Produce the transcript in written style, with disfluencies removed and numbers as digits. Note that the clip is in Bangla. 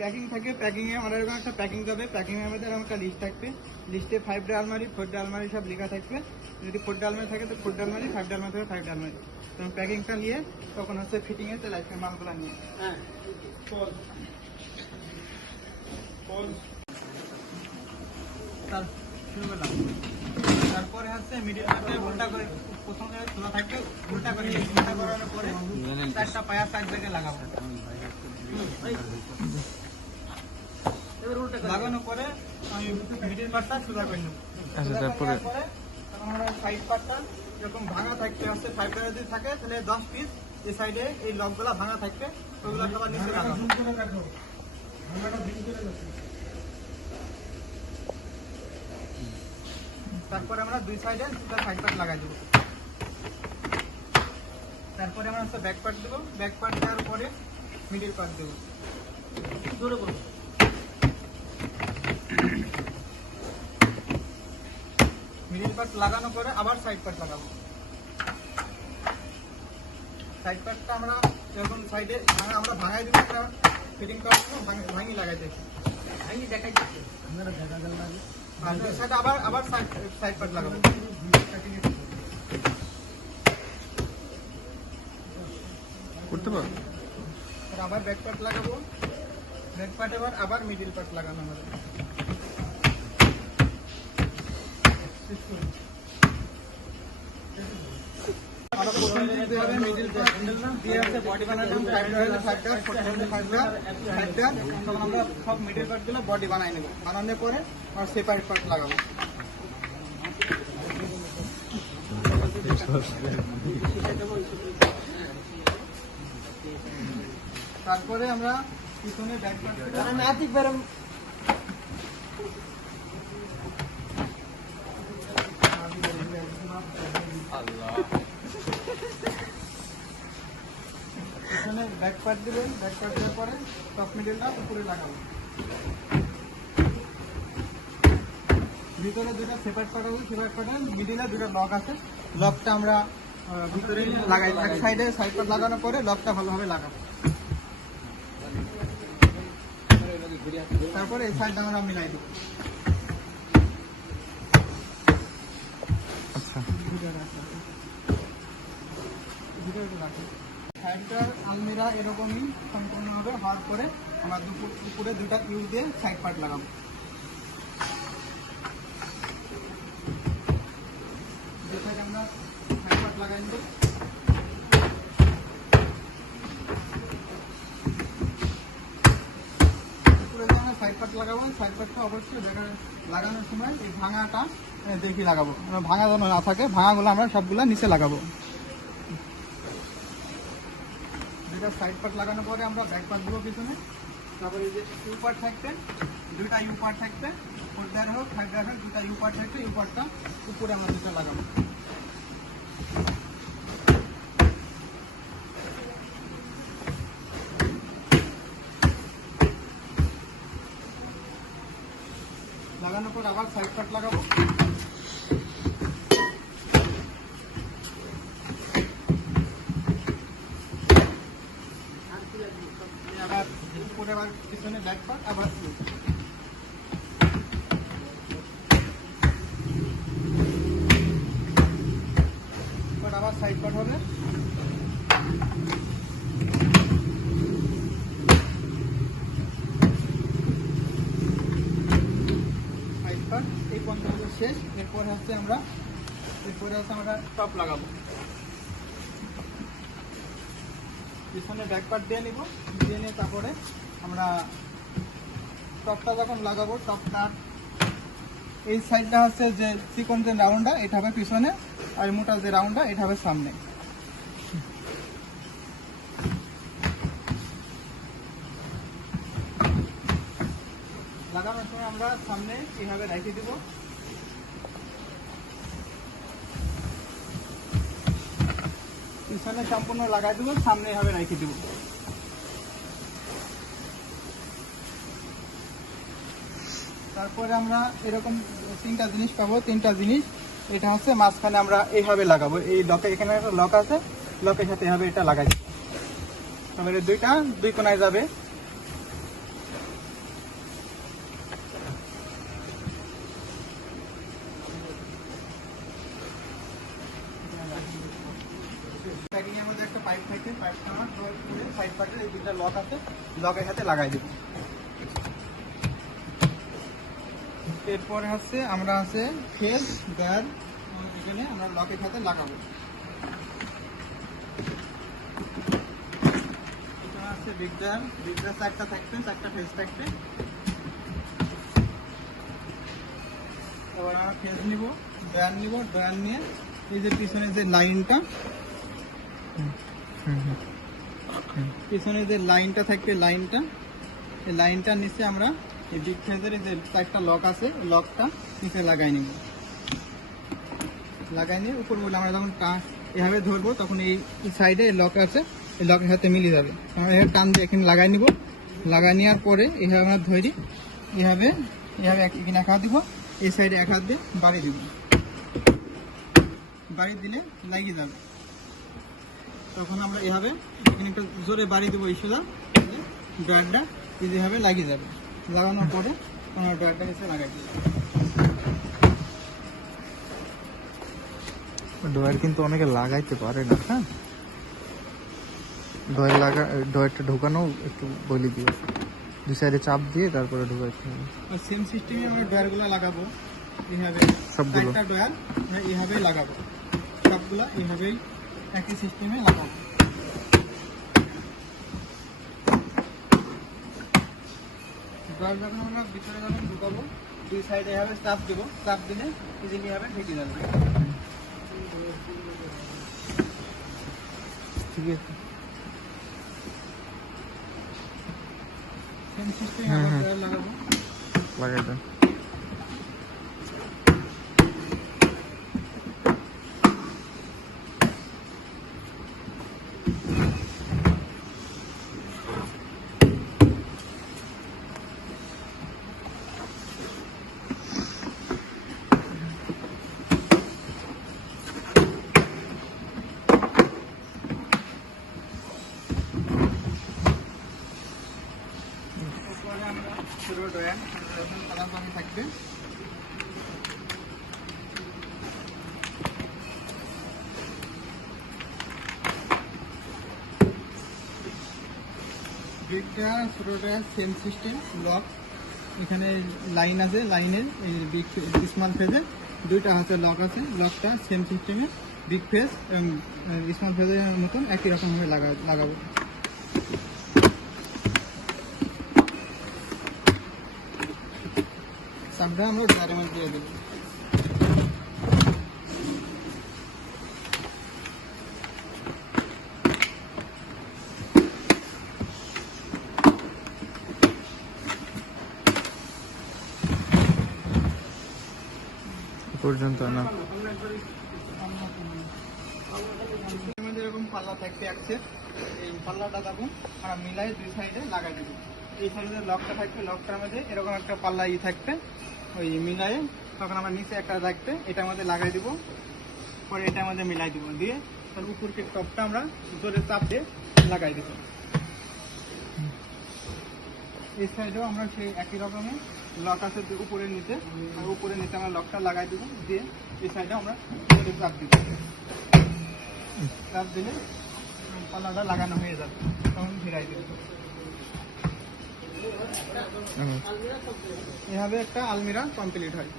প্যাকিং থাকে, প্যাকিংয়ে আমাদের এরকম একটা প্যাকিং যাবে, প্যাকিংয়ে আমাদের একটা লিস্ট থাকবে, লিস্টে 5 আলমারি 4 আলমারি সব লেখা থাকবে। যদি 4 আলমারি থাকে তো 4 আলমারি, 5 আলমারি থাকে 5 আলমারি। তখন প্যাকিংটা নিয়ে তখন হচ্ছে ফিটিংয়ে চলে আসবে মালগুলো নিয়ে। হ্যাঁ শুরু করলাম। তারপরে হচ্ছে মিডিল পার্টে উল্টা করে, প্রথমে খোলা থাকবে, উল্টা করে উল্টা করানোর পরে 4টা পায়া সাইড ব্যাগে লাগাবো। লাগানোর পরে আমি মিডিল পার্টটা সোজা করে নেব। তারপরে আমরা সাইড পার্টটা এরকম ভাঙা থাকতে হচ্ছে, ফাইবার যদি থাকে তাহলে 10 পিস এই সাইডে এই লকগুলা ভাঙা থাকবে, ওগুলো সবার নিচে লাগাবো। তারপরে আমরা দুই সাইডে দুটো সাইড পার্ট লাগাই দেবো। তারপরে আমরা হচ্ছে ব্যাক পার্ট দেবো, ব্যাক পার্ট দেওয়ার পরে মিডিল পার্ট দেবো। মিডিল পার্ট লাগানোর পরে আবার সাইড পার্ট লাগাবো। সাইড পার্টটা আমরা যখন সাইডে আমরা ভাঙাই দিব, ফিটিং করার জন্য ভাঙি লাগাই দিচ্ছি, ভাঙি দেখাই দিচ্ছি। আবার সাইড পার্ট লাগাবো। করতে পারো। আবার ব্যাক পার্ট লাগাবো, ব্যাক পার্ট আবার মিডিল পার্ট লাগানো হবে। বডি বানাই নেবো, বানানোর পরে আর সেপারেট পার্ট লাগাবো। তারপরে আমরা পিছনে ব্যাক পার্ট পিছনে ব্যাক পার্ট দেবেন, ব্যাক পার্ট দেওয়ার পরে টপ মিডলটা উপরে লাগাবো। ভিতরে দুটো সেপারেট পার্ট আছে, সেপারেট পার্টের মিডিলে দুটো লক আছে, লকটা আমরা ভিতরে লাগাই। এক সাইডে সাইড পার্ট লাগানোর পরে লকটা ভালোভাবে লাগাবো। তারপরে এই সাইডটা আমরা মিলাই দেবো। আচ্ছা সাইডটার আলমিরা এরকমই সম্পূর্ণভাবে হওয়ার পরে আমরা উপরে দুটা ইউ দিয়ে সাইড পার্ট লাগাবো। আমরা সাইড পার্ট লাগাই নেব। উপরে যে আমরা সাইড পার্ট লাগাবো, সাইড পার্টটা অবশ্যই লাগানোর সময় এই ভাঙাটা দেখি লাগাবো, ভাঙা যেন না থাকে। ভাঙাগুলো আমরা সবগুলো নিচে লাগাবো। দুটা সাইড পার্ট লাগানোর পরে আমরা ব্যাক পার্ট দেবো পিছনে। তারপরে এই যে ইউ পার্ট থাকবে, দুইটা ইউ পার্ট থাকবে, 4 দেয়ার হোক 5 দেয়ার হোক, দুটা ইউ পার্ট থাকবে, ইউ পার্টটা উপরে আমরা দুটো লাগাবো। লাগানোর পর আবার সাইড পার্ট লাগাবো। আবার উপরে আবার পিছনে ব্যাক পার্ট, আবার আবার সাইড পার্ট হবে। সাইড পার্ট এই পর্যন্ত শেষ। এরপরে হচ্ছে আমরা টপ লাগাবো। পিছনে ব্যাক পার্ট দিয়ে নিব, দিয়ে নিয়ে তারপরে আমরা টপটা যখন লাগাবো, টপটা এই সাইডটা হচ্ছে যে চিকন যে রাউন্ডটা এটা হবে পিছনে, আর মোটা যে রাউন্ডটা এটা হবে সামনে। লাগানোর সময় আমরা সামনে এইভাবে রেখে দিব। পিছনে সম্পূর্ণ লাগাই দেবো, সামনে এইভাবে রেখে দিব। তারপরে আমরা এরকম তিনটা জিনিস পাবো, তিনটা জিনিস। এটা হচ্ছে মাঝখানে আমরা এইভাবে লাগাবো, এই লকে, এখানে একটা লক আছে, লকের সাথে এইভাবে এটা লাগাই। তারপরে দুই কোনায় যাবে। এই পাইপটা আমরা সাইড পার্টের এই দুটো লক আছে, লকের সাথে লাগাই দেব। এরপরে হচ্ছে আমরা আছে ফেজ ডয়ার এখানে আমরা লকের সাথে লাগাবো। এখানে আছে বিগ ডয়ার চারটা থাকবে, চারটা ফেজ থাকবে। এবার আমরা ফেজ নিব, ডয়ার নিব, ডয়ার নিয়ে এই যে পিছনে যে লাইনটা, পিছনে যে লাইনটা থাকবে, এই লাইনটার নিচে আমরা এই বিগ ফেজের যে চারটা লক আছে, লকটা নিচে লাগাই নিব। লাগাই নিয়ে উপর বলে আমরা যখন এভাবে ধরবো তখন এই সাইডে লক আছে, এই লকের সাথে মিলে যাবে। আমরা এভাবে টান দিয়ে এখানে লাগাই নিব। লাগাই নেওয়ার পরে এভাবে আমরা ধরি, এভাবে এখানে এক হাত দিব, এই সাইডে এক হাত দিয়ে বাড়ি দিব। বাড়ি দিলে লাগিয়ে যাবে। তখন আমরা এভাবে এখানে একটা জোরে বাড়ি দেবো, এই সোজা ডয়ারটা যেভাবে লাগিয়ে যাবে। লাগানোর পরে আমরা ডয়ারটা নিচে লাগাই দেবো। ডয়ার কিন্তু অনেকে লাগাইতে পারে না। হ্যাঁ, ডয়ারটা ঢোকানো একটু বলে দিও, দুই সাইডে চাপ দিয়ে তারপরে ঢোকাইতে হবে। আর সেম সিস্টেমে আমরা ডয়ারগুলো লাগাবো এইভাবে, সবগুলো একটা ডয়ার আমরা এইভাবেই লাগাবো, সবগুলো এইভাবেই একই সিস্টেমে লাগাবো। ডয়ার যখন আমরা ভিতরে যখন ঢুকাবো, দুই সাইডে এভাবে চাপ দেবো, চাপ দিলে ইজিলি এভাবে ঢেকে যাবে। ঠিক আছে। সেম সিস্টেমে আমরা ডয়ার লাগাবো। লাগাই দেন। এরপরে আমরা ছোটো ডয়ার পালাপানি থাকবে, বিগটা ছোটোটা সেম সিস্টেম লক। এখানে লাইন আছে, লাইনের এই বিগ স্মল ফেজে দুইটা হাতে লক আছে, লকটা সেম সিস্টেমে বিগ ফেজ এবং স্মল ফেজের মতন একই রকমভাবে লাগাবো। চাপটা আমরা ডয়ারের মধ্যে দিয়ে দেবো। পর্যন্ত না এরকম পাল্লা থাকবে এক সেট, এই পাল্লাটা তখন আমরা মিলাই দুই সাইডে লাগাই দেবো। এই সাইডে লকটা থাকবে, লকটার মধ্যে এরকম একটা পাল্লা থাকবে, ওই মিলাই তখন আমরা নিচে একটা থাকবে, এটার মধ্যে লাগাই দিব, পরে এটার মধ্যে মিলাই দিব, দিয়ে তার উপরকে টপটা আমরা জোরে চাপ দিয়ে লাগাই দেবো। এই সাইডেও আমরা সেই একই রকমের লক আছে উপরে নিচে, আর উপরে নিচে আমরা লকটা লাগাই দেবো, দিয়ে এই সাইডে আমরা জোরে চাপ দিব। চাপ দিলে পাল্লাটা লাগানো হয়ে যাবে, তখন ফিরাই দেবে। এভাবে একটা আলমিরা কমপ্লিট হয়।